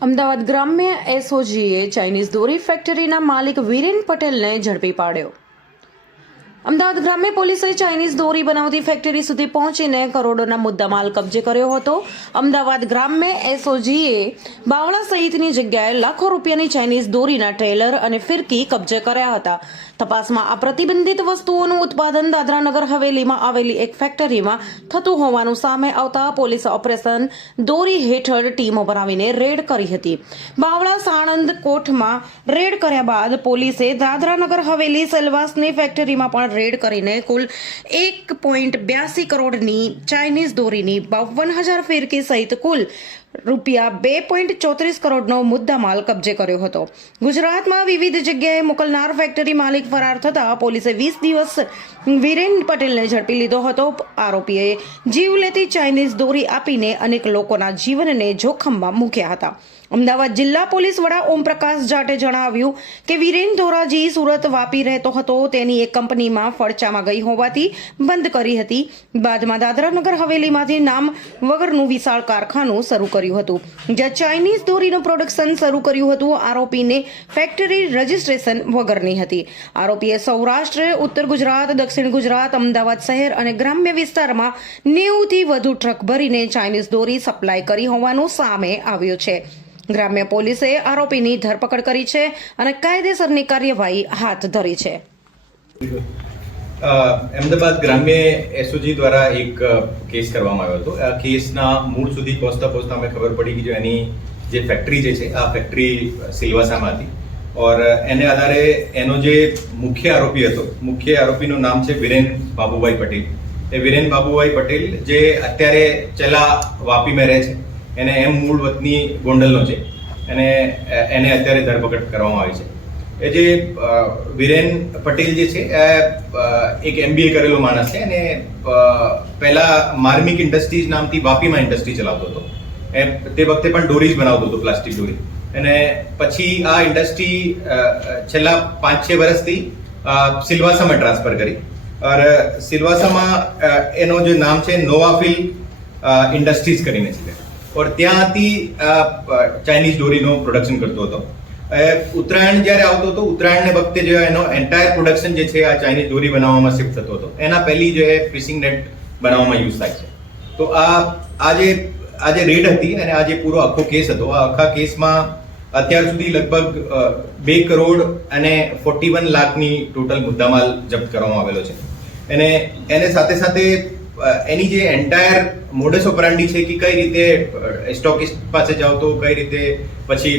અમદાવાદ ગ્રામ્ય એસઓજીએ ચાઇનીઝ દોરી ફેક્ટરીના માલિક વિરેન પટેલને ઝડપી પાડ્યો. અમદાવાદ ગ્રામ્ય પોલીસે ચાઇનીઝ દોરી બનાવતી ફેક્ટરી સુધી પહોંચીને કરોડોના મુદ્દામાલ કબજે કર્યો હતો. અમદાવાદ ગ્રામ્ય એસઓજીએ બાવળા સહિતની જગ્યાએ લાખો રૂપિયાની ચાઇનીઝ દોરીના ટ્રેલર અને ફિરકી કબજે કર્યા હતા. તપાસમાં આ પ્રતિબંધિત વસ્તુઓનું ઉત્પાદન દાદરાનગર હવેલીમાં આવેલી એક ફેક્ટરીમાં થતું હોવાનું સામે આવતા પોલીસ ઓપરેશન દોરી હેઠળ ટીમો બનાવીને રેડ કરી હતી. બાવળા સાણંદ કોઠમાં રેડ કર્યા બાદ પોલીસે દાદરાનગર હવેલી સેલવાસની ફેક્ટરીમાં પણ રેડ કરીને કુલ એક પોઈન્ટ બ્યાસી કરોડની ચાઇનીઝ દોરીની બાવન હજાર ફિરકી સહિત કુલ રૂપિયા બે પોઈન્ટ ચોત્રીસ કરોડનો મુદ્દામાલ કબજે કર્યો હતો. ગુજરાતમાં વિવિધ જગ્યાએ મોકલનાર ફેક્ટરી માલિક ફરાર થતા પોલીસે વીસ દિવસ વિરેન પટેલને ઝડપી લીધો હતો. આરોપીએ જીવ લેતી ચાઇનીઝ દોરી આપીને અનેક લોકોના જીવનને જોખમમાં મૂક્યા હતા. અમદાવાદ જિલ્લા પોલીસ વડા ઓમપ્રકાશ જાટે જણાવ્યું કે વિરેન ધોરાજી સુરત વાપી રહેતો હતો. તેની એક કંપનીમાં ફડચામાં ગઈ હોવાથી બંધ કરી હતી. બાદમાં દાદરાનગર હવેલીમાંથી નામ વગરનું વિશાળ કારખાનું શરૂ કર્યું હતું. જ્યાં ચાઇનીઝ દોરીનું પ્રોડક્શન શરૂ કર્યું હતું. આરોપીને ફેક્ટરી રજીસ્ટ્રેશન વગરની હતી. આરોપીએ સૌરાષ્ટ્ર, ઉત્તર ગુજરાત, દક્ષિણ ગુજરાત, અમદાવાદ શહેર અને ગ્રામ્ય વિસ્તારમાં નેવુંથી વધુ ટ્રક ભરીને ચાઇનીઝ દોરી સપ્લાય કરી હોવાનું સામે આવ્યું છે. ગ્રામ્ય પોલીસે આરોપીની ધરપકડ કરી છે અને કાયદેસરની કાર્યવાહી હાથ ધરી છે. અમદાવાદ ગ્રામ્ય એસઓજી દ્વારા એક કેસ કરવામાં આવ્યો હતો. આ કેસના મૂળ સુધી પહોંચતા પહોંચતા અમે ખબર પડી કે જો એની જે ફેક્ટરી જે છે, આ ફેક્ટરી સિલવાસામાં હતી ઓર એને આધારે એનો જે મુખ્ય આરોપી હતો, મુખ્ય આરોપીનું નામ છે વિરેન બાબુભાઈ પટેલ. એ વિરેન બાબુભાઈ પટેલ જે અત્યારે ચલા વાપીમાં રહે છે. એને એમ મૂળ વતની ગોંડલનો છે. અને એને અત્યારે ધરપકડ કરવામાં આવી છે. એ જે વિરેન પટેલ જે છે એક એમબીએ કરેલો માણસ છે અને પહેલાં માર્મિક ઇન્ડસ્ટ્રીઝ નામથી વાપીમાં ઇન્ડસ્ટ્રી ચલાવતો હતો. એ, તે વખતે પણ દોરી જ બનાવતો હતો, પ્લાસ્ટિક દોરી. અને પછી આ ઇન્ડસ્ટ્રી છેલ્લા પાંચ છ વર્ષથી સિલવાસામાં ટ્રાન્સફર કરી. અને સિલવાસામાં એનો જે નામ છે, નોવાફિલ ઇન્ડસ્ટ્રીઝ કરીને છે. ઓર ત્યાંથી આ ચાઇનીઝ દોરીનું પ્રોડક્શન કરતો હતો ઉત્તરાયણ જ્યારે આવતો હતો ઉત્તરાયણને વખતે જે એનો એન્ટાયર પ્રોડક્શન જે છે આ ચાઇનીઝ દોરી બનાવવામાં શિફ્ટ થતો હતો એના પહેલી જે ફિશિંગ નેટ બનાવવામાં યુઝ થાય છે તો આ આ જે આ જે રેડ હતી અને આ જે પૂરો આખો કેસ હતો। આ આખા કેસમાં અત્યાર સુધી લગભગ બે કરોડ અને ફોર્ટી વન લાખની ટોટલ મુદ્દામાલ જપ્ત કરવામાં આવેલો છે। અને એને સાથે સાથે એની જે એન્ટાયર મોડસ ઓપરાન્ડી છે કે કઈ રીતે સ્ટોકિસ્ટ પાસે જાઓ તો, કઈ રીતે પછી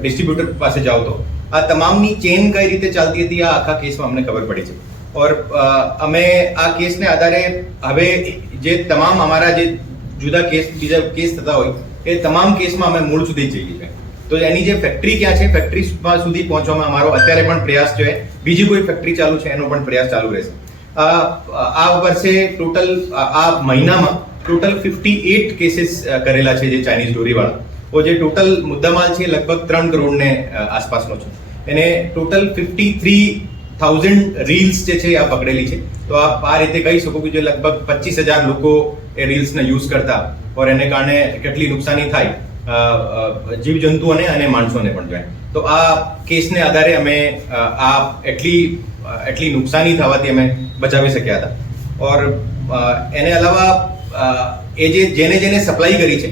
ડિસ્ટ્રીબ્યુટર પાસે જાઓ તો. આ તમામની ચેન કઈ રીતે ચાલતી હતી, આ આખા કેસમાં અમને ખબર પડી છે. ઓર અમે આ કેસને આધારે હવે જે તમામ અમારા જે જુદા કેસ, બીજા કેસ થતા હોય, એ તમામ કેસમાં અમે મૂળ સુધી જઈએ છીએ. તો એની જે ફેક્ટરી ક્યાં છે ફેક્ટરી સુધી પહોંચવામાં અમારો અત્યારે પણ પ્રયાસ છે. બીજી કોઈ ફેક્ટરી ચાલુ છે, એનો પણ પ્રયાસ ચાલુ રહેશે. આ વર્ષે ટોટલ આ મહિનામાં ટોટલ ફિફ્ટી એટ કેસીસ કરેલા છે જે ચાઇનીઝ ડોરીવાળા જે ટોટલ મુદ્દામાલ છે લગભગ ત્રણ કરોડને આસપાસનો છે. એને total fifty three thousand reels જે છે આ પકડેલી છે. તો આપ આ રીતે કહી શકો કે જે લગભગ પચીસ હજાર લોકો એ રીલ્સને યુઝ કરતા ઓર એને કારણે કેટલી નુકસાની થાય જીવજંતુઓને અને માણસોને પણ જોઈએ તો આ કેસને આધારે અમે આ એટલી એટલી નુકસાની થવાથી અમે બચાવી શક્યા હતા. ઓર એને અલાવા એ જે, જેને જેને સપ્લાય કરી છે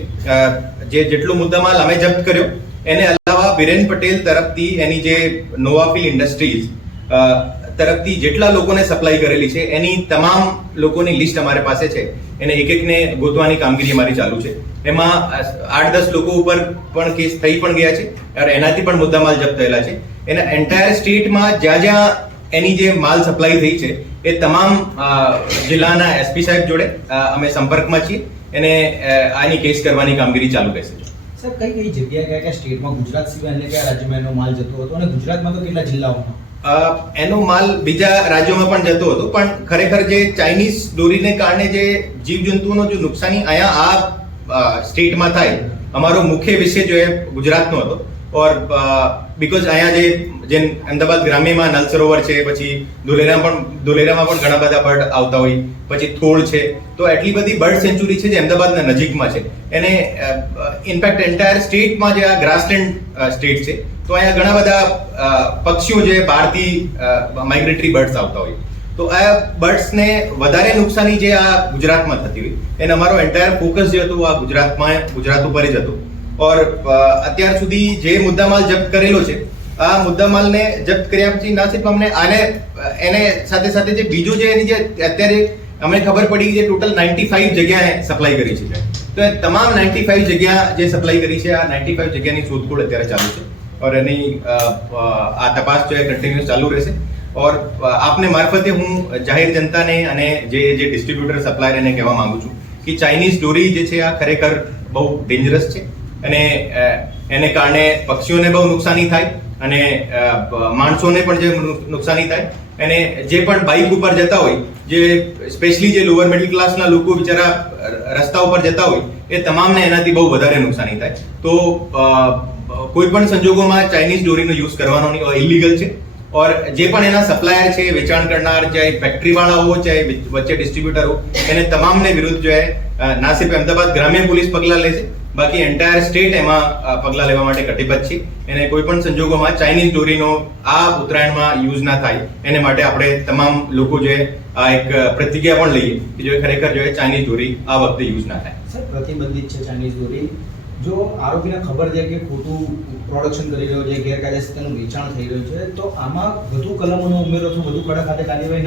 જે જેટલો મુદ્દામાલ અમે જપ્ત કર્યો, એને અલાવા બિરેન પટેલ તરફથી એની જે નોવાફિલ ઇન્ડસ્ટ્રીઝ તરફથી જેટલા લોકોને સપ્લાય કરેલી છે, એની તમામ લોકોની લિસ્ટ અમારી પાસે છે. એને એક એકને ગોતવાની કામગીરી અમારી ચાલુ છે. એમાં આઠ દસ લોકો ઉપર પણ કેસ થઈ પણ ગયા છે એનાથી પણ મુદ્દામાલ જપ્ત થયેલા છે. એના એન્ટાયર સ્ટેટમાં જ્યાં જ્યાં એની જે માલ સપ્લાય થઈ છે એ તમામ જિલ્લાના એસપી સાહેબ જોડે અમે સંપર્કમાં છીએ. એને આની કેસ કરવાની કામગીરી ચાલુ રહેશે. સર કઈ કઈ જગ્યાએ કયા કયા સ્ટેટમાં? ગુજરાત સિવાય અન્ય કયા રાજ્યમાં એનો માલ જતો હતો? અને ગુજરાતમાં તો કેટલા જિલ્લાઓમાં? એનો માલ બીજા રાજ્યોમાં પણ જતો હતો પણ ખરેખર જે ચાઇનીઝ દોરીને કારણે જે જીવજંતુઓનો જે નુકસાની અહીંયા આ સ્ટેટમાં થાય અમારો મુખ્ય વિષય જો એ ગુજરાતનો હતો ઓર બીકોઝ અહીંયા જે, જેમ અમદાવાદ ગ્રામ્યમાં નલ સરોવર છે, પછી ધોલેરા પણ, ધોલેરામાં પણ ઘણા બધા બર્ડ આવતા હોય, પછી થોળ છે, તો એટલી બધી બર્ડ સેન્ચુરી છે જે અમદાવાદના નજીકમાં છે. એને ઇનફેક્ટ એન્ટાયર સ્ટેટમાં જે આ ગ્રાસલેન્ડ સ્ટેટ છે, તો અહીંયા ઘણા બધા પક્ષીઓ જે બહારથી માઇગ્રેટરી બર્ડ્સ આવતા હોય. તો આ બર્ડ્સને વધારે નુકસાની જે આ ગુજરાતમાં થતી હોય, એને અમારો એન્ટાયર ફોકસ જે હતું, આ ગુજરાતમાં, ગુજરાત ઉપર જ હતું. ઓર અત્યાર સુધી જે મુદ્દામાલ જપ્ત કરેલો છે, આ મુદ્દામાલને જપ્ત કર્યા પછી ના સિર્ફ અમને આને, એને સાથે સાથે જે બીજું જે એની જે અત્યારે અમને ખબર પડી કે જે ટોટલ નાઇન્ટી ફાઈવ જગ્યાએ સપ્લાય કરી છે. તો એ તમામ નાઇન્ટી ફાઈવ જગ્યા જે સપ્લાય કરી છે, આ નાઇન્ટી ફાઈવ જગ્યાની શોધખોળ અત્યારે ચાલુ છે. ઓર એની આ તપાસ જો કન્ટિન્યુઅસ ચાલુ રહેશે. ઓર આપને મારફતે હું જાહેર જનતાને અને જે જે ડિસ્ટ્રીબ્યુટર સપ્લાયર એને કહેવા માંગુ છું કે ચાઇનીઝ ડોરી જે છે, આ ખરેખર બહુ ડેન્જરસ છે. અને એને કારણે પક્ષીઓને બહુ નુકસાની થાય અને માણસોને પણ જે નુકસાની થાય. અને જે પણ બાઇક ઉપર જતા હોય, જે સ્પેશિયલી જે લોઅર મિડલ ક્લાસના લોકો બિચારા રસ્તા ઉપર જતા હોય, એ તમામને એનાથી બહુ વધારે નુકસાની થાય. તો કોઈ પણ સંજોગોમાં ચાઇનીઝ ડોરીનો યુઝ કરવાનો ઇલીગલ છે. ઓર જે પણ એના સપ્લાયર છે, વેચાણ કરનાર, ચાહે ફેક્ટરીવાળા હો ચાહે વચ્ચે ડિસ્ટ્રીબ્યુટર હો, એને તમામને વિરુદ્ધ જો નાસિફ અમદાવાદ ગ્રામ્ય પોલીસ પગલાં લેશે બાકી એન્ટાયર સ્ટેટ એમાં પગલાં લેવા માટે કટિબદ્ધ છે. એને કોઈ પણ સંજોગોમાં ચાઇનીઝ દોરીનો આ ઉત્તરાયણમાં યુઝ ના થાય. એને માટે આપણે તમામ લોકો જે આ એક પ્રતિજ્ઞા પણ લઈએ કે જો ખરેખર જો ચાઇનીઝ દોરી આ વખતે યુઝ ના થાય. સર, પ્રતિબંધિત છે ચાઇનીઝ દોરી. જો આરોપીને ખબર છે કે ખોટું પ્રોડક્શન કરી રહ્યો છે, ગેરકાયદેસર તેનું વેચાણ થઈ રહ્યું છે, તો આમાં વધુ કલમોનો ઉમેરો તો વધુ કડક હાથે કાર્યવાહી